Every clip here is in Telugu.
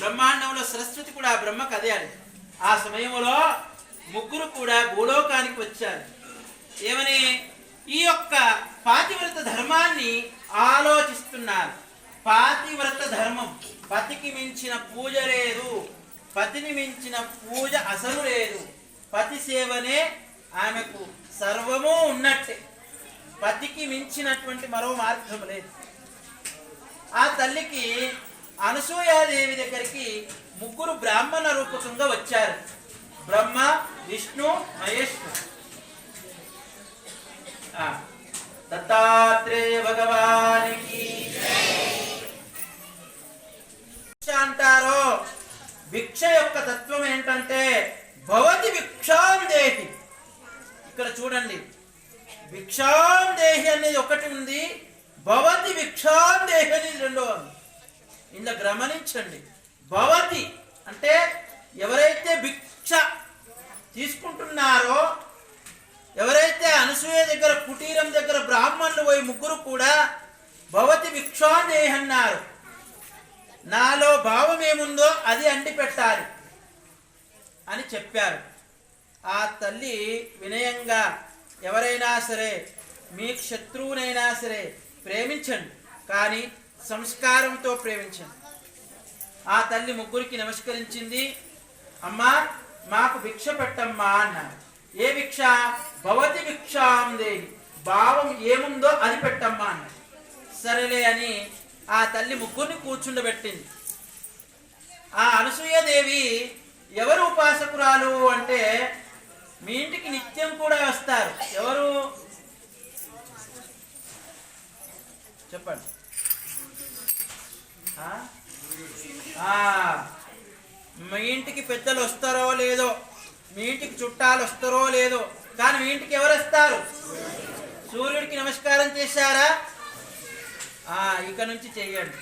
బ్రహ్మాండంలో సరస్వతి కూడా ఆ బ్రహ్మకు ఆ సమయంలో ముగ్గురు కూడా భూలోకానికి వచ్చారు. ఏమని? ఈ యొక్క పాతివ్రత ధర్మాన్ని ఆలోచిస్తున్నారు. పాతివ్రత ధర్మం. పతికి మించిన పూజ లేదు. పతిని మించిన పూజ అసలు లేదు. పతి సేవనే ఆమెకు సర్వము ఉన్నట్టే. పతికి మించినటువంటి మరో మార్గం లేదు. ఆ తల్లికి అనసూయాదేవి దగ్గరికి ముగ్గురు బ్రాహ్మణ రూపకంగా వచ్చారు. బ్రహ్మ విష్ణు మహేష్ణు దత్తాత్రేయ భగవానికి. భిక్ష అంటారో? భిక్ష యొక్క తత్వం ఏంటంటే భవతి భిక్షాం దేహి. ఇక్కడ చూడండి. భిక్షాం దేహి అనేది ఒకటి ఉంది భవతి భిక్షాం దేహి అనేది రెండో ఉంది. ఇందులో గమనించండి భవతి అంటే ఎవరైతే భిక్ష తీసుకుంటున్నారో ఎవరైతే అనసూయ దగ్గర కుటీరం దగ్గర బ్రాహ్మణులు పోయి ముగ్గురు కూడా భవతి భిక్షాదేహన్నారు నాలో భావం ఏముందో అది అంటి పెట్టాలి అని చెప్పారు. ఆ తల్లి వినయంగా ఎవరైనా సరే మీ శత్రువునైనా సరే ప్రేమించండి. కానీ సంస్కారంతో ప్రేమించింది. ఆ తల్లి ముగ్గురికి నమస్కరించింది. అమ్మా మాకు భిక్ష పెట్టమ్మా అన్నారు ఏ భిక్ష? భవతి భిక్షాం దేహి. భావం ఏముందో అది పెట్టమ్మా అన్నారు సరేలే అని ఆ తల్లి ముగ్గురిని కూర్చుండబెట్టింది. ఆ అనసూయదేవి ఎవరు ఉపాసకురాలు అంటే మీ ఇంటికి నిత్యం కూడా వస్తారు. ఎవరు? చెప్పండి ఆ? ఆ, మీ ఇంటికి పెద్దలు వస్తారో లేదో మీ ఇంటికి చుట్టాలు వస్తారో లేదో కానీ మీ ఇంటికి ఎవరు వస్తారు? సూర్యుడికి నమస్కారం చేశారా? ఆ, ఇక నుంచి చేయండి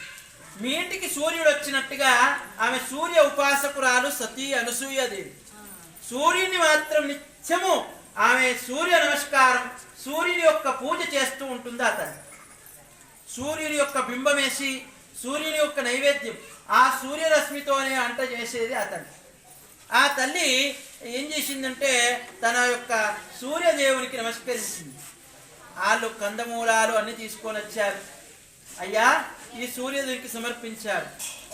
మీ ఇంటికి సూర్యుడు వచ్చినట్టుగా ఆమె సూర్య ఉపాసకురాలు సతీ అనసూయదేవి సూర్యుని మాత్రం నిత్యము ఆమె సూర్య నమస్కారం సూర్యుని యొక్క పూజ చేస్తూ ఉంటుంది అతను. సూర్యుని యొక్క బింబమేసి సూర్యుని యొక్క నైవేద్యం ఆ సూర్యరశ్మితోనే అంట చేసేది అతను. ఆ తల్లి ఏం చేసిందంటే తన యొక్క సూర్యదేవునికి నమస్కరించింది వాళ్ళు కందమూలాలు అన్ని తీసుకొని వచ్చారు. అయ్యా ఈ సూర్యదేవునికి సమర్పించారు.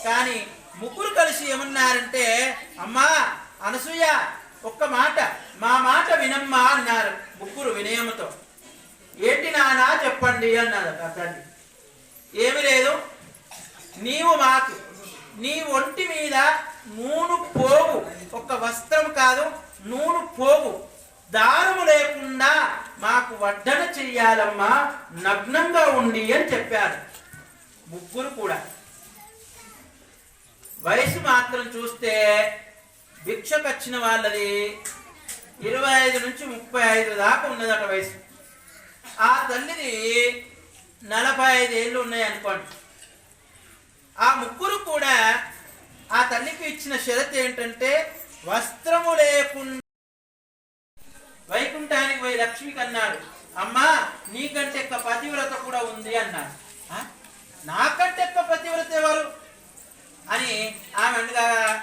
కానీ ముగ్గురు కలిసి ఏమన్నారంటే అమ్మా అనసూయ ఒక్క మాట మా మాట వినమ్మా అన్నారు ముగ్గురు వినయముతో. ఏంటి నానా చెప్పండి అన్నారు ఆ తల్లి. ఏమి లేదు నీవు మాకు నీ ఒంటి మీద నూను పోగు ఒక వస్త్రం కాదు నూను పోగు దారము లేకుండా మాకు వడ్డన చెయ్యాలమ్మా నగ్నంగా ఉండి అని చెప్పారు. ముగ్గురు కూడా. వయసు మాత్రం చూస్తే భిక్షకు వచ్చిన వాళ్ళది ఇరవై ఐదు నుంచి ముప్పై ఐదు దాకా ఉన్నదట వయసు. ఆ తల్లిది నలభై ఐదు ఏళ్ళు ఉన్నాయి అనుకోండి. ఆ ముగ్గురు కూడా ఆ తల్లికి ఇచ్చిన షరత్ ఏంటంటే వస్త్రము లేకుండా వైకుంఠానికి పోయి లక్ష్మికి అన్నాడు అమ్మా నీకంటే ఎక్కువ పతివ్రత కూడా ఉంది అన్నాడు. "ఆ? నాకంటే ఎక్కువ పతివ్రత ఎవరు? అని ఆమె అనగా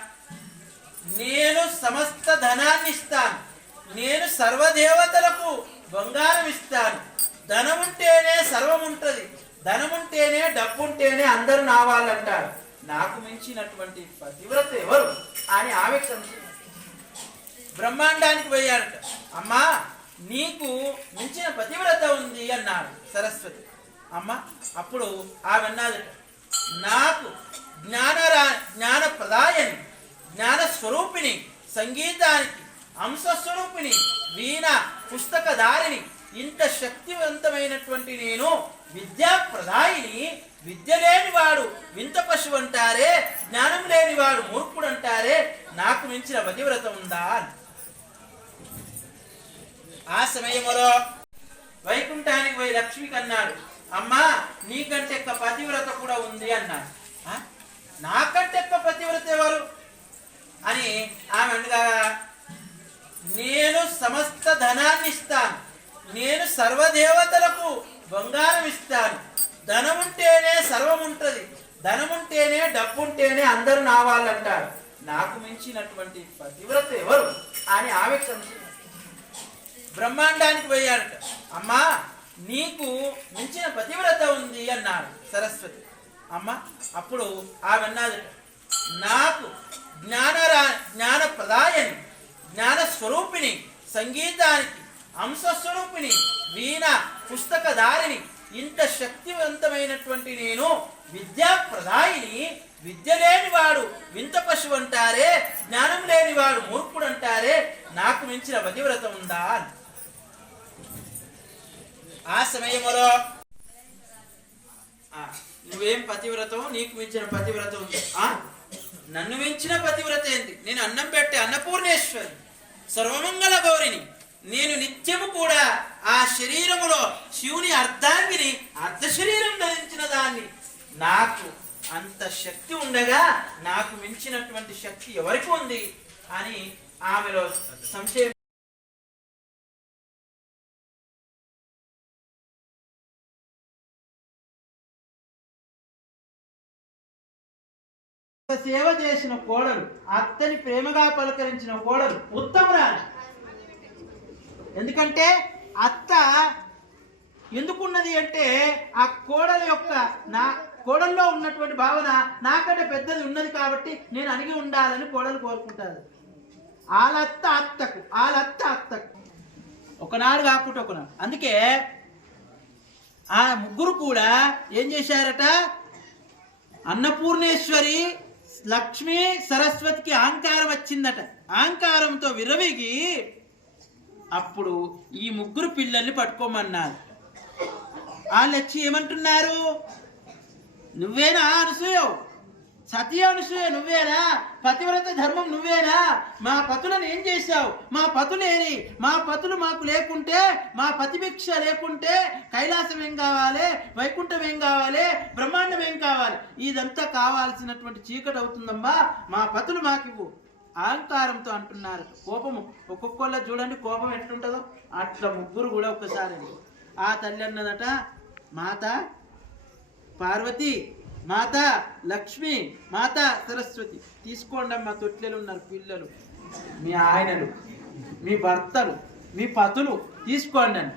నేను సమస్త ధనాన్ని ఇస్తాను. నేను సర్వదేవతలకు బంగారం ఇస్తాను. ధనముంటేనే సర్వం ఉంటుంది ధనముంటేనే డబ్బుంటేనే డబ్బు ఉంటేనే అందరూ నా వాళ్ళంటారు. నాకు మించినటువంటి పతివ్రత ఎవరు? అని ఆమె బ్రహ్మాండానికి పోయాడట అమ్మా నీకు మించిన పతివ్రత ఉంది అన్నాడు సరస్వతి. అమ్మ అప్పుడు ఆమె అన్నదట నాకు జ్ఞానరా జ్ఞాన ప్రదాయని జ్ఞాన స్వరూపిణి సంగీతానికి అంశ స్వరూపిణి వీణ పుస్తకదారిని ఇంత శక్తివంతమైనటువంటి నేను విద్యా ప్రదాయిని విద్య లేనివాడు వింత పశువు అంటారే జ్ఞానం లేనివాడు మూర్ఖుడు అంటారే నాకు మించిన పతివ్రత ఉందా ఆ సమయంలో వైకుంఠానికి పోయి లక్ష్మికి అన్నాడు అమ్మా నీకంటే ఎక్కువ పతివ్రత కూడా ఉంది అన్నాడు. నాకంటే ఎక్కువ పతివ్రత ఎవరు? అని ఆమె అనగా నేను సమస్త ధనాన్ని ఇస్తాను. నేను సర్వదేవతలకు బంగారం ఇస్తాను. ధనం ఉంటేనే సర్వం ఉంటుంది ధనం ఉంటేనే డబ్బు ఉంటేనే అందరూ నా వాళ్ళు అంటారు నాకు మించినటువంటి పతివ్రత ఎవరు? అని ఆమె బ్రహ్మాండానికి పోయాడట అమ్మా నీకు మించిన పతివ్రత ఉంది అన్నాడు సరస్వతి. అమ్మ అప్పుడు ఆమె నాకు జ్ఞానరా జ్ఞాన ప్రదాయని జ్ఞాన స్వరూపిణి సంగీతానికి అంశ స్వరూపిణి వీణ పుస్తకధారిణి ఇంత శక్తివంతమైనటువంటి నేను విద్యా ప్రధాయిని విద్య లేనివాడు వింత పశువు అంటారే జ్ఞానం లేనివాడు మూర్ఖుడు అంటారే నాకు మించిన పతివ్రత ఉందా ఆ సమయంలో ఆ, నువ్వేం పతివ్రతం నీకు మించిన పతివ్రత ఉంది ఆ? నన్ను మించిన పతివ్రత ఏంటి నేను అన్నం పెట్టే అన్నపూర్ణేశ్వరి సర్వమంగళ గౌరిని నేను నిత్యము కూడా ఆ శరీరములో శివుని అర్ధాంగిని అర్ధ శరీరం ధరించిన దాన్ని. నాకు అంత శక్తి ఉండగా నాకు మించినటువంటి శక్తి ఎవరికి ఉంది? అని ఆమెలో సంశయం. సేవ చేసిన కోడలు అత్తని ప్రేమగా పలకరించిన కోడలు ఉత్తమరాజు ఎందుకంటే అత్త ఎందుకున్నది అంటే ఆ కోడల యొక్క నా కోడల్లో ఉన్నటువంటి భావన నాకంటే పెద్దది ఉన్నది కాబట్టి నేను అణిగి ఉండాలని కోడలు కోరుకుంటారు వాళ్ళత్త అత్తకు వాళ్ళత్త అత్తకు. ఒకనాడు కాకుండా ఒకనాడు. అందుకే ఆ ముగ్గురు కూడా ఏం చేశారట? అన్నపూర్ణేశ్వరి లక్ష్మి సరస్వతికి అహంకారం వచ్చిందట. అహంకారంతో విరవిగి అప్పుడు ఈ ముగ్గురు పిల్లల్ని పట్టుకోమన్నారు. వాళ్ళు వచ్చి ఏమంటున్నారు? నువ్వేనా అనసూయ సతీ అనసూయ నువ్వేనా? పతివ్రత ధర్మం నువ్వేనా? మా పతులను ఏం చేశావు? మా పతులేని మా పతులు మాకు లేకుంటే మా పతిభిక్ష లేకుంటే కైలాసం ఏం కావాలి? వైకుంఠం ఏం కావాలి? బ్రహ్మాండం ఏం కావాలి? ఇదంతా కావాల్సినటువంటి చీకటి అవుతుందమ్మా. మా పతులు మాకివ్వు. అహంకారంతో అంటున్నారు. కోపము. ఒక్కొక్కళ్ళ చూడండి కోపం ఎట్లుంటుందో. అట్లా ముగ్గురు కూడా ఒక్కసారి ఆ తల్లి అన్నదట మాత పార్వతి మాత లక్ష్మి మాత సరస్వతి తీసుకోండి అమ్మా తొట్లెలు ఉన్నారు పిల్లలు. మీ ఆయనలు మీ భర్తలు మీ పతులు తీసుకోండి అని.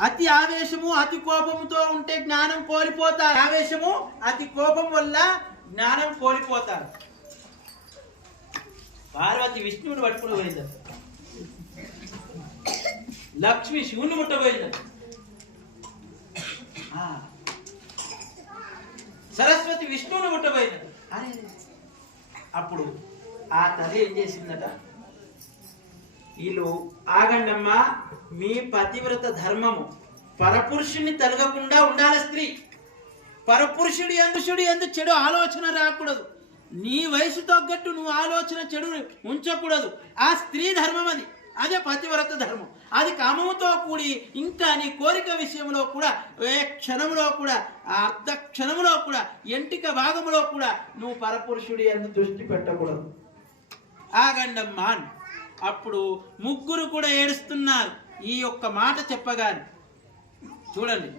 అతి ఆవేశము అతి కోపముతో ఉంటే జ్ఞానం కోల్పోతారు. ఆవేశము అతి కోపం వల్ల జ్ఞానం కోల్పోతారు. పార్వతి విష్ణువుని పట్టుకుని పోయిందంట. లక్ష్మి శివుని ముట్టబోయింది ఆ. సరస్వతి విష్ణువుని ముట్టబోయింది అరే. అప్పుడు ఆ తల్లి ఏం చేసిందట? వీళ్ళు ఆగండమ్మా మీ పతివ్రత ధర్మము పరపురుషుని తలగకుండా ఉండాలి స్త్రీ. పరపురుషుడి ఎందుషుడి ఎందు చెడు ఆలోచన రాకూడదు. నీ వయసు తగ్గట్టు నువ్వు ఆలోచన చెడు ఉంచకూడదు. ఆ స్త్రీ ధర్మం అది. అదే పతివ్రత ధర్మం. అది కామముతో కూడి ఇంకా నీ కోరిక విషయంలో కూడా ఏ క్షణంలో కూడా ఆ అర్ధ క్షణంలో కూడా ఎంటిక భాగంలో కూడా నువ్వు పరపురుషుడి అందు దృష్టి పెట్టకూడదు. ఆగండమ్మా అని. అప్పుడు ముగ్గురు కూడా ఏడుస్తున్నారు. ఈ యొక్క మాట చెప్పగాని. చూడండి.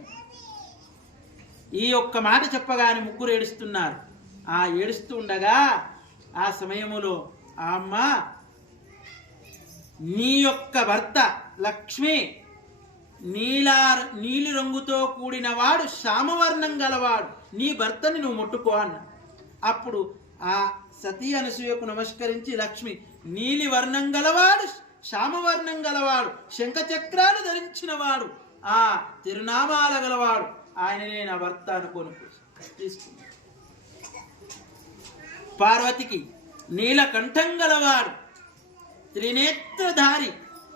ఈ యొక్క మాట చెప్పగానే ముగ్గురు ఏడుస్తున్నారు. ఆ ఏడుస్తూ ఉండగా ఆ సమయములో ఆ అమ్మ నీ యొక్క భర్త లక్ష్మి నీలా నీలి రంగుతో కూడిన వాడు శ్యామవర్ణం గలవాడు. నీ భర్తని నువ్వు ముట్టుకో అన్న. అప్పుడు ఆ సతీ అనసూయకు నమస్కరించి లక్ష్మి నీలి వర్ణం గలవాడు శ్యామవర్ణం గలవాడు శంఖచక్రాలు ధరించినవాడు ఆ తిరునామాల గలవాడు. ఆయననే నా భర్త అనుకోను తీసుకుంది పార్వతికి నీలకంఠం గలవాడు. త్రినేత్రధారి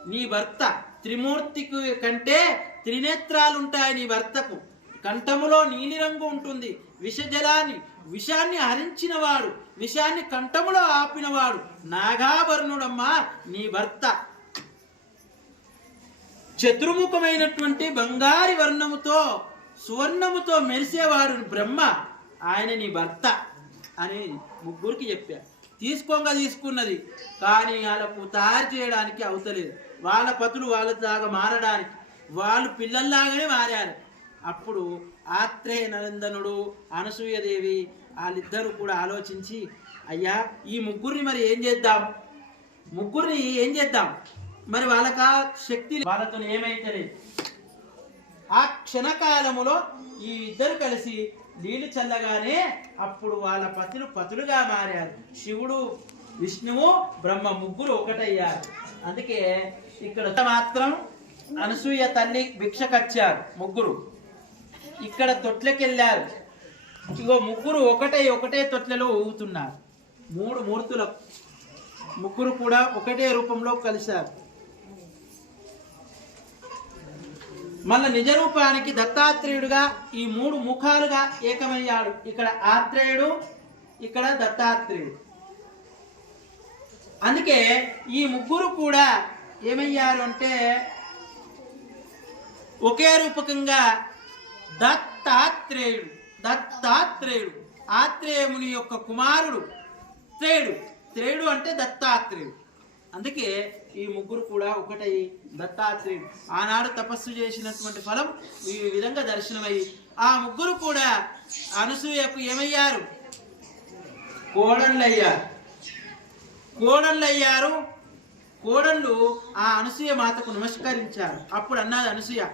నీ భర్త త్రిమూర్తికి కంటే త్రినేత్రాలు ఉంటాయి నీ భర్తకు. కంఠములో నీలిరంగు ఉంటుంది. విషజలాన్ని విషాన్ని హరించినవాడు. విషాన్ని కంఠములో ఆపినవాడు. నాగాభరణుడమ్మా నీ భర్త. చతుర్ముఖమైనటువంటి బంగారి వర్ణముతో సువర్ణముతో మెరిసేవాడు బ్రహ్మ. ఆయన నీ భర్త. అని ముగ్గురికి చెప్పాడు తీసుకోగా తీసుకున్నది. కానీ వాళ్ళకు తయారు చేయడానికి అవుతలేదు. వాళ్ళ పతులు వాళ్ళ దాకా మారడానికి. వాళ్ళు పిల్లల్లాగానే మారారు. అప్పుడు ఆత్రేయ నరందనుడు అనసూయదేవి వాళ్ళిద్దరూ కూడా ఆలోచించి అయ్యా ఈ ముగ్గురిని మరి ఏం చేద్దాం? ముగ్గురిని ఏం చేద్దాం? మరి వాళ్ళక శక్తి వాళ్ళతో ఏమైతే ఆ క్షణకాలములో ఈ ఇద్దరు కలిసి నీళ్ళు చల్లగానే అప్పుడు వాళ్ళ పతులు పతులుగా మారారు. శివుడు విష్ణువు బ్రహ్మ ముగ్గురు ఒకటయ్యారు. అందుకే ఇక్కడ మాత్రం అనసూయ తల్లి భిక్షకచ్చారు ముగ్గురు. ఇక్కడ తొట్లకెళ్ళారు. ఇగో ముగ్గురు ఒకటే ఒకటే తొట్లలో ఊగుతున్నారు. మూడు మూర్తుల ముగ్గురు కూడా ఒకటే రూపంలో కలిశారు. మళ్ళా నిజ రూపానికి దత్తాత్రేయుడుగా ఈ మూడు ముఖాలుగా ఏకమయ్యాడు. ఇక్కడ ఆత్రేయుడు ఇక్కడ దత్తాత్రేయుడు. అందుకే ఈ ముగ్గురు కూడా ఏమయ్యారు అంటే ఒకే రూపకంగా దత్తాత్రేయుడు దత్తాత్రేయుడు. ఆత్రేయముని యొక్క కుమారుడు త్రేయుడు. త్రేయుడు అంటే దత్తాత్రేయుడు. అందుకే ఈ ముగ్గురు కూడా ఒకటై దత్తాత్రేయుడు ఆనాడు తపస్సు చేసినటువంటి ఫలం ఈ విధంగా దర్శనమయ్యి ఆ ముగ్గురు కూడా అనసూయకు ఏమయ్యారు? కోడళ్ళయ్యారు. కోడళ్ళయ్యారు. కోడళ్ళు ఆ అనసూయ మాతకు నమస్కరించారు. అప్పుడు అన్నది అనసూయ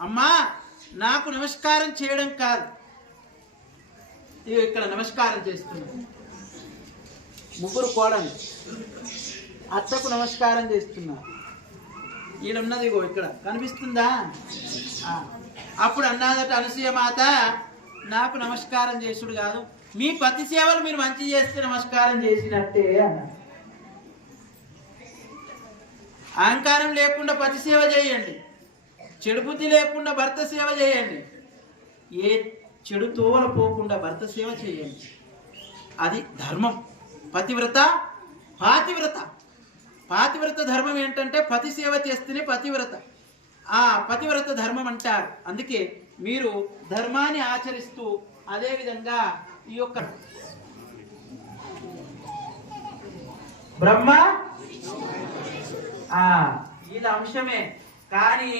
అమ్మా నాకు నమస్కారం చేయడం కాదు. ఇక్కడ నమస్కారం చేస్తున్నారు ముగ్గురు కోడలు అత్తకు నమస్కారం చేస్తున్నారు ఈడున్నది ఇగో ఇక్కడ. కనిపిస్తుందా? అప్పుడు అన్నదట అనసూయ మాత నాకు నమస్కారం చేసుడు కాదు. మీ పతి సేవలు మీరు మంచి చేస్తే నమస్కారం చేసినట్టే అన్నారు అహంకారం లేకుండా పతి సేవ చేయండి. చెడు బుద్ధి లేకుండా భర్త సేవ చేయండి. ఏ చెడు తోవల పోకుండా భర్త సేవ చేయండి. అది ధర్మం. పతివ్రత పాతివ్రత. పాతివ్రత ధర్మం ఏంటంటే పతి సేవ చేస్తేనే పతివ్రత. ఆ పతివ్రత ధర్మం అంటారు. అందుకే మీరు ధర్మాన్ని ఆచరిస్తూ అదేవిధంగా ఈ యొక్క బ్రహ్మ ఆ ఇది అంశమే. కానీ